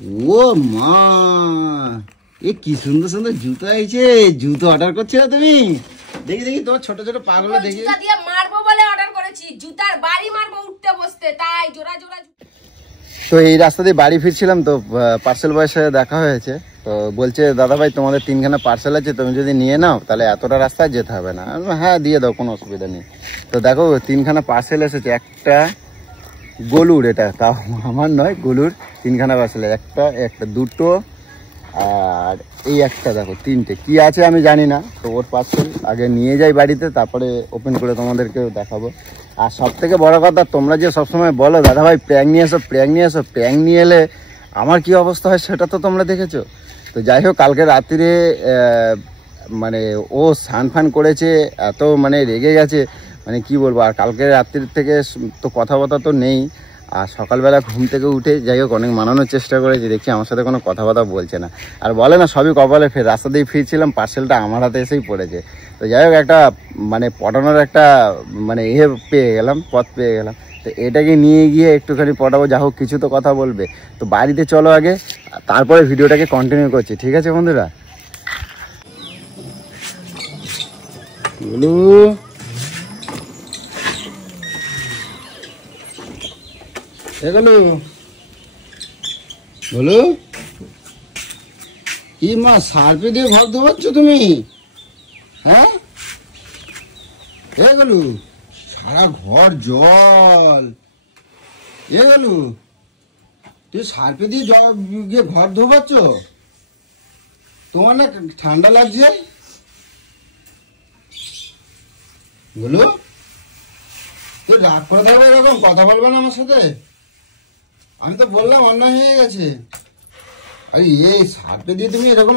ও মা, এ কি সুন্দর সুন্দর জুতো আইছে। জুতো অর্ডার করছো তুমি? দেখি দেখি তোমার ছোট ছোট পাগুলো দেখি। জুতা দিয়ে মারবো বলে অর্ডার করেছি, জুতার বাড়ি মারবো উঠতে বসতে, তাই জোড়া জোড়া। তো এই রাস্তা দিয়ে বাড়ি ফিরছিলাম, তো পার্সেল বয়ের সাথে দেখা হয়েছে। তো বলছে দাদা ভাই তোমাদের 3খানা পার্সেল আছে, তুমি যদি নিয়ে নাও তাহলে এতটা রাস্তায় যেতে হবে না। হ্যাঁ দিয়ে দাও, কোনো অসুবিধা নেই। তো দেখো 3খানা পার্সেল এসেছে। একটা গলুর, এটা তাও আমার নয়, গলুর 3খানা পার্সেল, একটা দুটো আর এই একটা। দেখো 3টে কি আছে আমি জানি না। তো ওর পার্সেল আগে নিয়ে যাই বাড়িতে, তারপরে ওপেন করে তোমাদেরকে দেখাবো। আর সব থেকে বড় কথা, তোমরা যে সবসময় বলো দাদা ভাই প্র্যাঙ্ক নিয়ে এসো, প্র্যাঙ্ক নিয়ে এসো, প্র্যাঙ্ক নিয়ে এলে আমার কি অবস্থা হয় সেটা তো তোমরা দেখেছো। তো যাই হোক, কালকে রাত্রিরে মানে ও স্নান ফান করেছে, এত মানে রেগে গেছে, মানে কি বলবো। আর কালকে রাত্রির থেকে তো কথাবার্তা তো নেই। আর সকালবেলা ঘুম থেকে উঠে যাই হোক অনেক মানানোর চেষ্টা করেছি, দেখছি আমার সাথে কোনো কথাবার্তা বলছে না। আর বলে না সবই কপালে ফের, রাস্তা দিয়ে ফিরছিলাম পার্সেলটা আমার হাতে এসেই পড়েছে। তো যাই হোক একটা মানে পটানোর একটা মানে পেয়ে গেলাম, পথ পেয়ে গেলাম। তো এটাকে নিয়ে গিয়ে একটুখানি পটাবো, যা হোক কিছু তো কথা বলবে। তো বাড়িতে চলো আগে, তারপরে ভিডিওটাকে কন্টিনিউ করছি, ঠিক আছে বন্ধুরা? এগুলো বলো কি মা, সার্ফে দিয়ে ঘর ধোয়াচ্ছ তুমি? হ্যাঁ এগুলো সারা ঘর জল। এগুলো তুই সার্ফে দিয়ে গিয়ে ঘর ধোয়াচ্ছ? তোমার না ঠান্ডা লাগছে? বলো, তুই রাগ করে থাকবে, এরকম কথা বলবে না আমার সাথে। আমি তো বললাম অন্যায় হয়ে গেছে। আরে এই সার্ফে দিয়ে তুমি এরকম,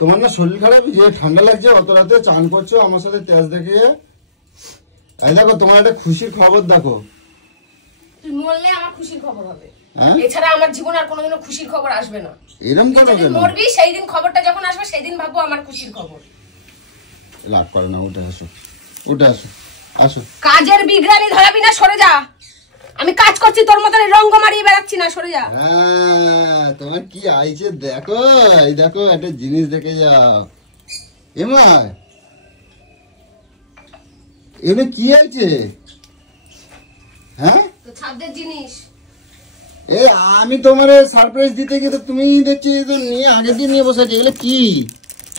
তোমার না শরীর খারাপ, যে ঠান্ডা লাগছে, অত রাতে চান করছো আমার সাথে তেজ দেখিয়ে। এই দেখো তোমার একটা খুশির খবর, দেখো। তুই মরলে আমার খুশির খবর হবে, হ্যাঁ? এছাড়া আমার জীবন আর কোনোদিনও খুশির খবর আসবে না। এরকম করো কেন? মরবি সেই দিন খবরটা যখন আসবে সেই দিন ভাববো আমার খুশির খবর। রাগ করো না, উঠে আসো, উঠে আসো, আসো। কাজের বিঘ্রানি ধরাবি না, সরে যা। আমি কাজ করছি, তোর মতন রঙ্গ মারিয়ে বেড়াচ্ছি না, সরে যা। হ্যাঁ তোমার কি আইছে দেখো, এই দেখো একটা জিনিস দেখে যাও। এমা এনে কি আছে? হ্যাঁ তো ছাদের জিনিস। এই আমি তোমার সারপ্রাইজ দিতে গিয়ে তো তুমি দেখছি তো নিয়ে আগে দিয়ে নিয়ে বসে আছি। এগুলো কি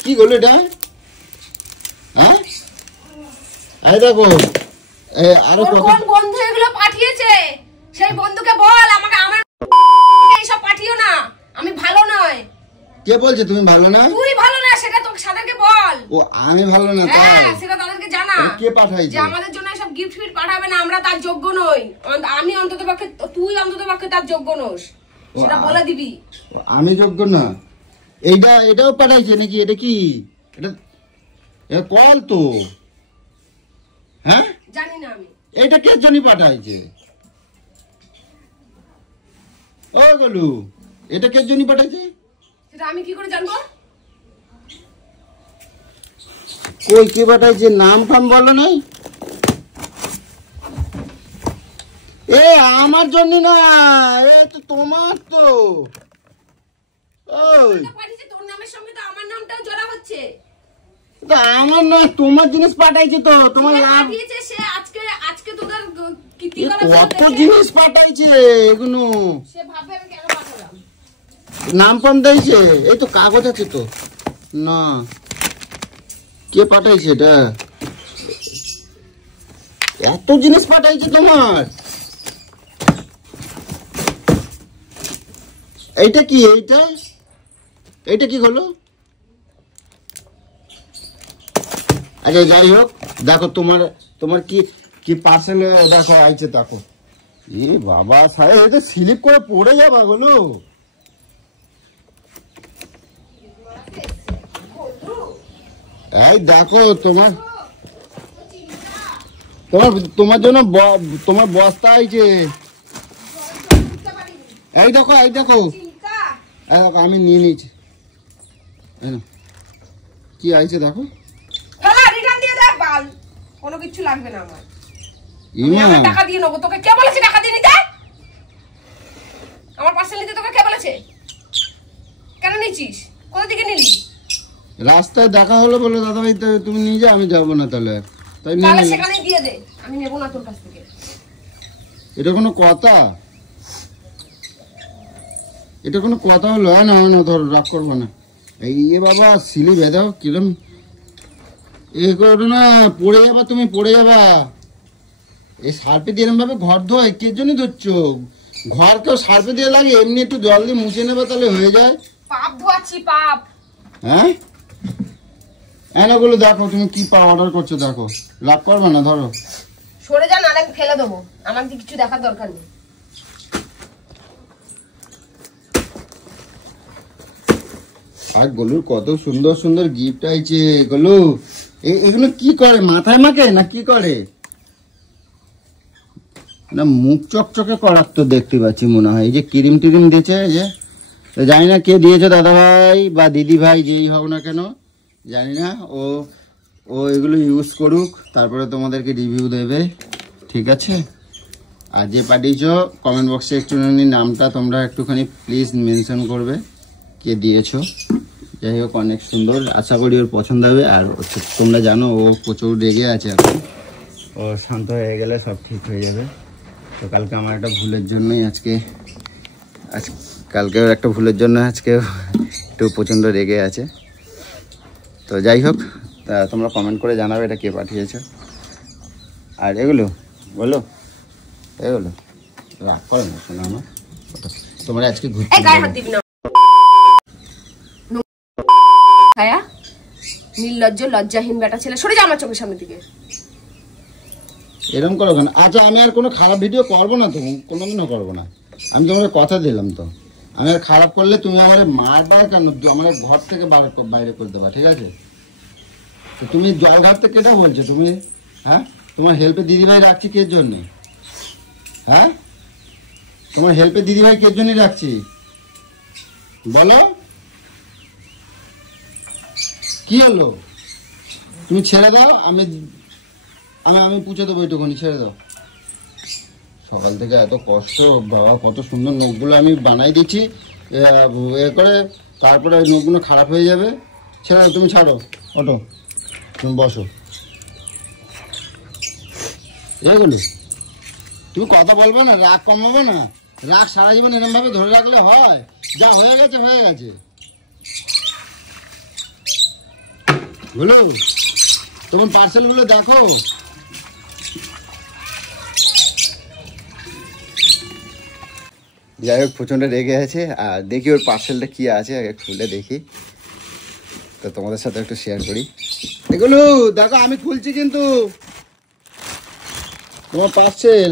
কি করলো এটা? হ্যাঁ এই দেখো, আরো কোন বন্ধু এগুলো পাঠিয়েছে সেই বন্ধুকে বল, আমাকে আমার এইসব পাঠিও না, আমি ভালো নয়। কে বলছে তুমি ভালো না? তুই ভালো না, সেটা তোকে সাদাকে বল। ও আমি ভালো না? হ্যাঁ সেটা তাদেরকে জানা। কে পাঠাইছে? যে আমাদের জন্য সব গিফট ফিফট পাঠাবে না, আমরা তার যোগ্য নই। আমি অন্তত পক্ষে, তুই অন্তত পক্ষে তার যোগ্য নস, সেটা বলে দিবি। আমি যোগ্য না? এটাও পাঠাইছে নাকি? এটা কি? এটা কল তো? হ্যাঁ জানি না আমি। এটা কে জন্য পাঠাইছে? ও গলু, এটা কে জন্য পাঠাইছে? সেটা আমি কি করে জানবো? কই কে পাঠাইছে? নাম ফাম বলো নাই? এ আমার জন্য না, এ তো তোমার। তো ওই পাঠিয়েছে তোর নামের সঙ্গে, তো আমার নামটাও জোড়া হচ্ছে। আমার না, তোমার জিনিস পাঠাইছে। তো তোমার নাম পাঠিয়েছে সে। আজকে তোদের কীর্তি কত জিনিস পাঠাইছে এগুলো, সে ভাববে আমি কেন পাঠালাম। নাম ফাম দিয়েছে। এই তো কাগজ আছে তো না, কে পাঠাইছে এটা? এত জিনিস পাঠাইছে তোমার। এইটা কি? এইটা কি হলো? আচ্ছা যাই হোক, দেখো তোমার কি পার্সেল দেখো আইছে, দেখো। এ বাবা সাহেব, এটা স্লিপ করে পড়ে যাবা গুলো। এই দেখো তোমার জন্য তোমার বস্তা আইছে। এই দেখো আমি নিয়ে নিয়েছি। কি আইছে দেখো। কোনো কিছু লাগবে না আমার। টাকা দিয়ে নেবো। তোকে কে বলেছে টাকা দিয়ে নিতে? আমার পার্সেল নিতে তোকে কে বলেছে? কেন নিচ্ছিস? কোথা থেকে নিলি? রাস্তায় দেখা হলো বলে দাদা ভাই তুমি নিয়ে যাও, আমি যাবো না তাহলে। তাই তাহলে সেখানে দিয়ে দে, আমি নেবো না তোর কাছ থেকে। এটা কোনো কথা? এটা কোনো কথা হলো? না না ধর, রাগ করবো না। এই বাবা সিলি বেঁধাও কিরম এ করো না, পড়ে যাবা তুমি, পড়ে যাবা। এই সার্পে দিয়ে এরম ভাবে ঘর ধোয়, কে জন্য ধরছো? ঘর কেউ সার্পে দিয়ে লাগে? এমনি একটু জল দিয়ে মুছে নেবে তাহলে হয়ে যায়। পাপ ধোয়াচ্ছি, পাপ। হ্যাঁ এনাগুলো দেখো, তুমি কি পা অর্ডার করছো দেখো, রাগ করবে না, ধরো। সরে যা, নাহলে আমি ফেলে দেবো, আমার কিছু দেখার দরকার নেই। আর গলুর কত সুন্দর সুন্দর গিফট আইছে। গলু এগুলো কি করে, মাথায় মাখে না কি করে? না মুখ চকচকে করার তো দেখতে পাচ্ছি মনে হয়। এই যে ক্রিম টিরিম দিয়েছে, যে জানি না কে দিয়েছে, দাদা ভাই বা দিদি ভাই যেই হোক না কেন জানি না, ও ও এগুলো ইউজ করুক, তারপরে তোমাদেরকে রিভিউ দেবে, ঠিক আছে? আর যে পাঠিয়েছ কমেন্ট বক্সে একটুখানি নামটা তোমরা একটুখানি প্লিজ মেনশন করবে কে দিয়েছো। যাই হোক অনেক সুন্দর, আশা করি ওর পছন্দ হবে। আর তোমরা জানো ও প্রচুর রেগে আছে এখন, ও শান্ত হয়ে গেলে সব ঠিক হয়ে যাবে। তো কালকে আমার একটা ভুলের জন্যই কালকেও একটা ভুলের জন্য আজকে একটু প্রচণ্ড রেগে আছে। তো যাই হোক, তা তোমরা কমেন্ট করে জানাবে এটা কে পাঠিয়েছো। আর এগুলো বলো, এগুলো রাগ করো না শোনো আমার, তোমরা আজকে ঘুরতে নির্লজ্জ লজ্জাহীন বেটা ছেলে, সরে যা আমার চোখের সামনে থেকে। এরকম করো কেন? আচ্ছা আমি আর কোনো খারাপ ভিডিও করবো না, তো কোনোদিনও করবো না। আমি তোমাকে কথা দিলাম, তো আমি আর খারাপ করলে তুমি আমার মারবা কেন? আমার ঘর থেকে বাইরে করে দেবা, ঠিক আছে? তো তুমি জলঘাট থেকে কেটা বলছো তুমি? হ্যাঁ তোমার হেল্পে দিদিভাই রাখছি কে জন্য? হ্যাঁ তোমার হেল্পে দিদিভাই কে জন্য রাখছি বলো? কি হলো? তুমি ছেড়ে দাও, আমি পুছে দেবো, এইটুকুনি ছেড়ে দাও। সকাল থেকে এত কষ্ট, বাবা কত সুন্দর নখগুলো আমি বানাই দিচ্ছি এ করে, তারপরে ওই নখগুলো খারাপ হয়ে যাবে। ছেড়ে দাও, তুমি ছাড়ো, ওটো তুমি বসো। এগুলো তুমি কথা বলবে না, রাগ কমাবো না? রাগ সারা জীবন এরম ভাবে ধরে রাখলে হয়? যা হয়ে গেছে হয়ে গেছে। বলো তোমার পার্সেলগুলো দেখো। যাই হোক প্রচণ্ড রেগে আছে, আর দেখি ওর পার্সেলটা কি আছে আগে খুলে দেখি, তো তোমাদের সাথে একটু শেয়ার করি। এগুলো দেখো আমি খুলছি কিন্তু তোমার পার্সেল।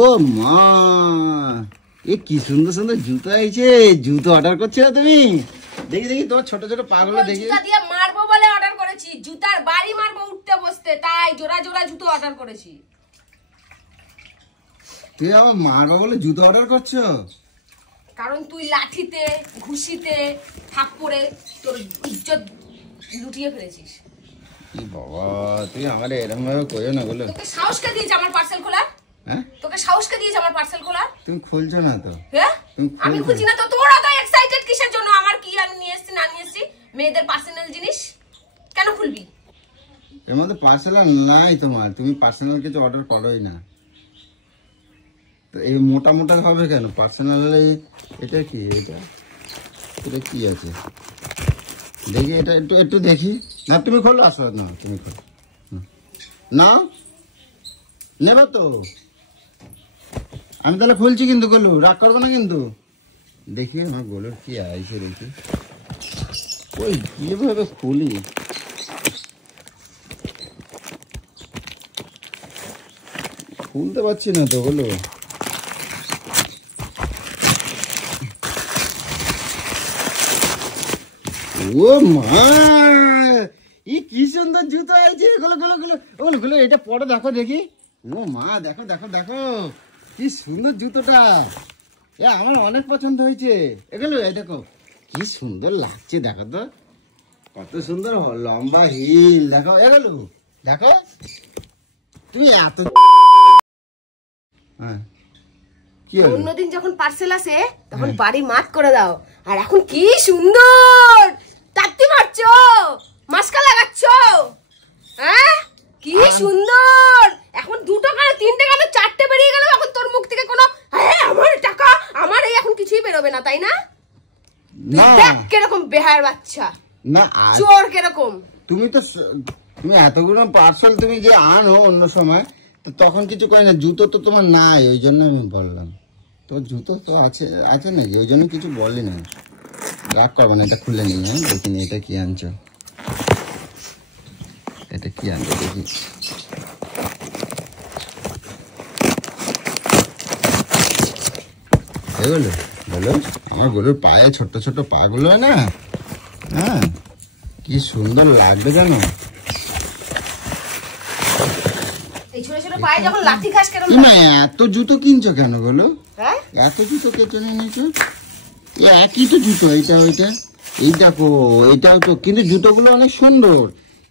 ও মা, এ কি সুন্দর সুন্দর জুতো আইছে। জুতো অর্ডার করছো তুমি? দেখি দেখি তোমার ছোট ছোট পাগুলো দেখি। জুতা দিয়ে মারবো বলে অর্ডার করেছি, জুতার বাড়ি মারবো উঠতে বসতে, তাই জোড়া জোড়া জুতো অর্ডার করেছি। তুই আমার মারবো বলে জুতো অর্ডার করছো? কারণ তুই লাঠিতে ঘুষিতে থাপ্পড়ে তোর ইজ্জত লুটিয়ে ফেলেছিস। বাবা তুই আমার এরকম ভাবে কইও না। বলো তোকে সাহস কে দিয়েছে আমার পার্সেল খোলার? হ্যাঁ তোকে সাহস কে দিয়েছে আমার পার্সেল খোলার? তুমি খুলছো না তো? হ্যাঁ আমি খুঁজি না তো, তোমরা তো এক্সাইটেড কিসের জন্য? আমার কি আমি নিয়ে এসেছি না নিয়ে এসেছি, মেয়েদের পার্সোনাল জিনিস কেন খুলবি? এর মধ্যে পার্সেল নাই তোমার, তুমি পার্সোনাল কিছু অর্ডার করোই না। তো এই মোটা মোটা হবে কেন পার্সোনাল? এটা কি? এটা কি আছে দেখি, এটা একটু একটু দেখি না। তুমি খোলো, আসো না তুমি খোলো না, নেবা তো? আমি তাহলে খুলছি কিন্তু, গোলু রাগ করবো না কিন্তু। দেখি আমার গোলুর কি আইছে দেখি। ওই কিভাবে খুলি? খুলতে পারছি না তো গোলু। ও মা, ই কি সুন্দর জুতো আছে। গুলো এটা পরে দেখো দেখি। ও মা দেখো দেখো দেখো কি সুন্দর জুতোটা, আমার অনেক পছন্দ হয়েছে। এগুলো এই দেখো কি সুন্দর লাগছে, দেখো তো কত সুন্দর লম্বা হিল। দেখো এগুলো দেখো, তুমি এত হ্যাঁ কি হলো? অন্যদিন যখন পার্সেল আসে তখন বাড়ি মাত করে দাও, আর এখন কি সুন্দর তাত্তি মারছো, মাস্কা লাগাচ্ছো, হ্যাঁ কি সুন্দর। এখন 2টো কেন 3টে কেন 4টে বেরিয়ে গেল, এখন তোর মুখ থেকে কোনো হ্যাঁ আমার টাকা আমার এই এখন কিছুই বেরোবে না, তাই না? না দেখ কিরকম বেহায়ার বাচ্চা, না চোর কিরকম। তুমি এতগুলো পার্সেল তুমি যে আনো অন্য সময়, তো তখন কিছু করে না। জুতো তো তোমার নাই, ওই জন্য আমি বললাম। তো জুতো তো আছে আছে নাকি, ওই জন্য কিছু বললি না। রাগ করবে না, এটা খুলে নিই। হ্যাঁ দেখিনি এটা কি আনছো, এটা কি আনছো দেখি। এগুলো বলো, আমার গরুর পায়ে ছোট্ট ছোট্ট পা গুলো না, হ্যাঁ কি সুন্দর লাগবে জানো। এই ছোট ছোট পায়ে যখন লাঠি খাস কেন? এত জুতো কিনছো কেন বলো? হ্যাঁ এত জুতো কে জন্য নিয়েছো? একই তো জুতো, এইটা ওইটা, এই দেখো এইটাও তো, কিন্তু জুতোগুলো অনেক সুন্দর,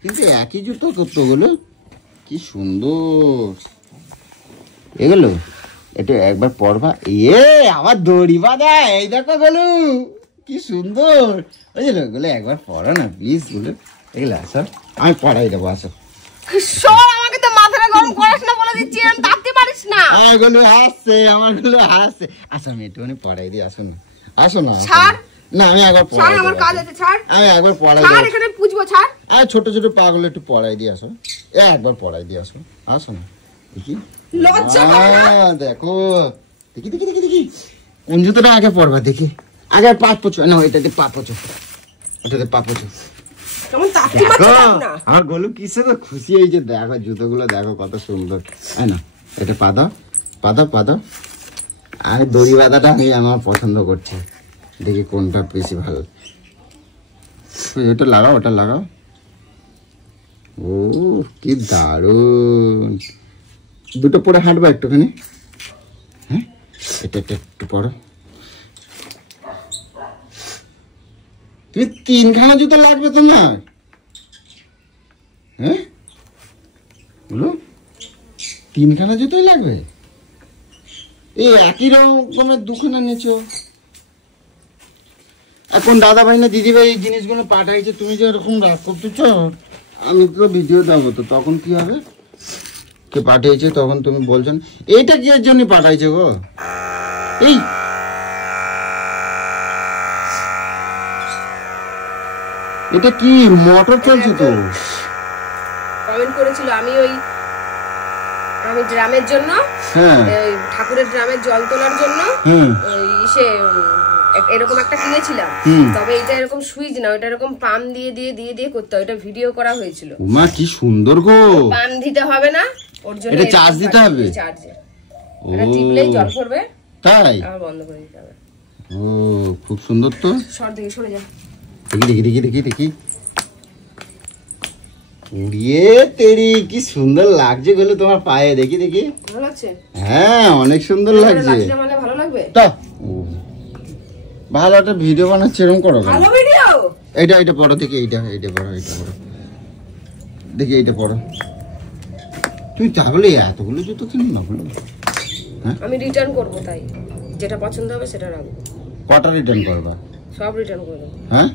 কিন্তু একই জুতো কতগুলো, কি সুন্দর এগুলো। এটা একবার পরবা, আবার দড়ি বাঁধা, এই দেখো গুলো কি সুন্দর। বুঝলো, ওগুলো একবার পরো না প্লিজ গুলো, এগুলো আসো আমি পরাই দেবো, আসো। আমাকে তো মাথাটা গরম করিস না বলে দিচ্ছি, আমি তাতে পারিস না। আমারগুলো হাসছে, আমারগুলো হাসছে। আসো আমি একটুখানি পড়াই দিই, আসো না, আসো না। ছাড় না আমি একবার ছাড়, আমার কাজ আছে, ছাড়। আমি একবার পড়াই ছাড়, দিই, এখানে পুজবো, ছাড়। আর ছোট ছোট পা গুলো একটু পড়াই দিয়ে আসো, একবার পড়াই দিয়ে আসো, আসো না দেখি। লজ্জা করে না? দেখো দেখি দেখি দেখি দেখি কোন জুতোটা আগে পড়বা দেখি। আগে পা পোছো না, ওইটাতে পা পোছো, ওটাতে পা পোছো। কেমন তাত্তি মারছো না? আমার গলু কিসে তো খুশি হয়েছে, দেখো জুতোগুলো দেখো কত সুন্দর। না এটা পা দাও, পা দাও, পা দাও। আর দড়ি বাঁধাটা আমি আমার পছন্দ করছি, দেখি কোনটা বেশি ভালো। এটা লাগাও, ওটা লাগাও। ও কি দারুন, দুটো পরে হাঁটবা একটুখানি। হ্যাঁ এটা একটু পরো। তুমি 3খানা জুতো লাগবে তোমার, হ্যাঁ বলো 3খানা জুতোই লাগবে। এই একই রকমের 2খানা নিয়েছো। এখন দাদা ভাই না দিদি ভাই এই জিনিসগুলো পাঠাইছে, তুমি যে এরকম রাগ করতেছ, আমি তো ভিডিও দেবো, তো তখন কি হবে? কে পাঠিয়েছে তখন তুমি বলছো এইটা কি এর জন্য পাঠাইছে গো? এই এটা কি মোটর চলছে তো? কমেন্ট করেছিল আমি ড্রামের জন্য, হ্যাঁ ঠাকুরের ড্রামের জল তোলার জন্য এরকম একটা কিনেছিলাম, তবে এটা এরকম সুইচ না, ওটা এরকম পান দিয়ে দিয়ে দিয়ে দিয়ে করতে হয়, ওটা ভিডিও করা হয়েছিল। ওমা কি সুন্দর গো, পান দিতে হবে না, ওর জন্য এটা চার্জ দিতে হবে, চার্জে এটা টিপলেই জল পড়বে, তাই আর বন্ধ করে দিতে হবে। ও খুব সুন্দর তো, সর দেখি, সরে যা, দেখি দেখি দেখি দেখি। উড়িয়ে তেরি কি সুন্দর লাগছে গেলো তোমার পায়ে, দেখি দেখি। ভালো লাগছে? হ্যাঁ অনেক সুন্দর লাগছে। মানে ভালো লাগবে তা ভালো একটা ভিডিও বানাচ্ছি, এরকম করো ভালো ভিডিও। এটা পড়ো দেখি, এইটা পড়ো, এইটা পড়ো দেখি, এইটা পড়ো। তুমি তাহলে এতগুলো জুতো কিনো না বলো? হ্যাঁ আমি রিটার্ন করব, তাই যেটা পছন্দ হবে সেটা রাখবো। কটা রিটার্ন করবা? সব রিটার্ন করবো। হ্যাঁ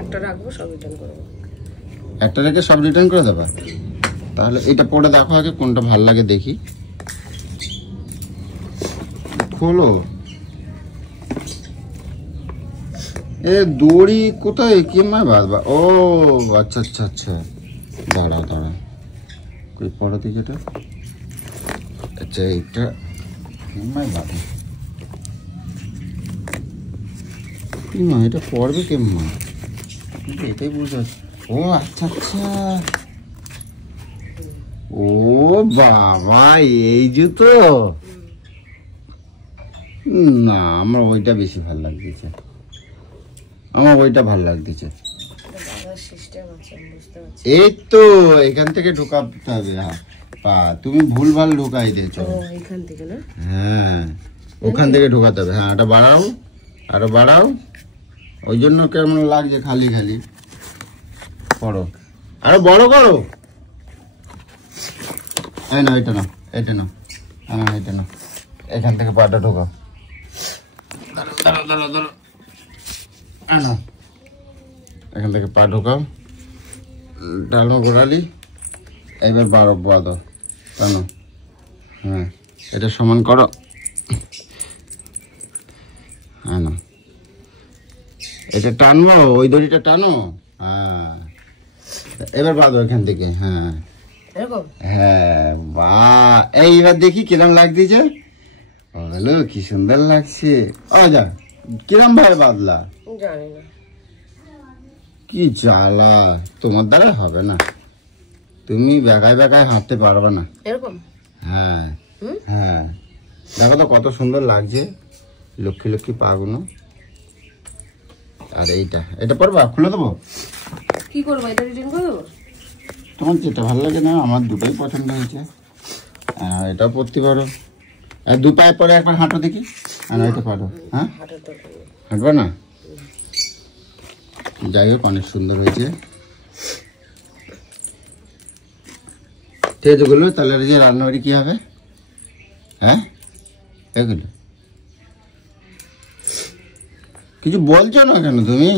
একটা রাখবো, সব রিটার্ন করবো। একটা রেখে সব রিটার্ন করে দেবা? তাহলে এটা পড়ে দেখো আগে কোনটা ভালো লাগে দেখি, খোলো। এ দড়ি কোথায় কি মায় বাঁধবা? ও আচ্ছা আচ্ছা আচ্ছা, দাঁড়াও দাঁড়াও, কই পড়ো দেখি এটা। আচ্ছা এটা মায় বাঁধা, কি মা এটা পড়বে কেমন মা, এটাই বুঝতে পারছি। ও আচ্ছা আচ্ছা, ও বাবা এই জুতো না, আমার ওইটা বেশি ভালো লাগতেছে, আমার ওইটা ভালো লাগতেছে। এই তো এখান থেকে ঢোকাতে হবে, পা তুমি ভুল ভাল ঢোকাই দিয়েছো। এখান থেকে না? হ্যাঁ ওখান থেকে ঢোকাতে হবে। হ্যাঁ এটা বাড়াও, আরো বাড়াও, ওই জন্য কেমন লাগছে খালি খালি। করো আরো বড় করো। এই না এটা না, এটা না, হ্যাঁ এটা না, এখান থেকে পাটা ঢোকাও, দাঁড়াও দাঁড়াও দাঁড়াও, আনো এখান থেকে পা ঢোকাও, ডালো গোড়ালি, এবার বরফ বাঁধো, টানো, হ্যাঁ এটা সমান করো, আনো এটা টানবো, ওই দড়িটা টানো, হ্যাঁ এবার বাঁধো এখান থেকে, হ্যাঁ এরকম হ্যাঁ বাহ, এইবার দেখি কিরম লাগতেছে, বলো কি সুন্দর লাগছে, ও যা কিরম ভাবে বাঁধলা, জানি না কি জ্বালা, তোমার দ্বারা হবে না, তুমি বেগায় বেগায় হাঁটতে পারবে না, এরকম হ্যাঁ হ্যাঁ দেখো তো কত সুন্দর লাগছে, লক্ষ্মী লক্ষ্মী পাগুলো, আর এইটা এটা পরবা, খুলে দেবো, কি করবো, এটা রিটার্ন করে দেবো? তোমার যেটা ভালো লাগে না, আমার দুটোই পছন্দ হয়েছে, এটাও পরতে পারো, আর দু পায়ে পরে একবার হাঁটো দেখি, আর এটা পারো, হ্যাঁ হাঁটার দরকার নেই। হাঁটবা না, যাই হোক অনেক সুন্দর হয়েছে, ঠিক আছে গুলো, তাহলে যে রান্নাবাড়ি কি হবে, হ্যাঁ এগুলো কিছু বলছো না কেন তুমি?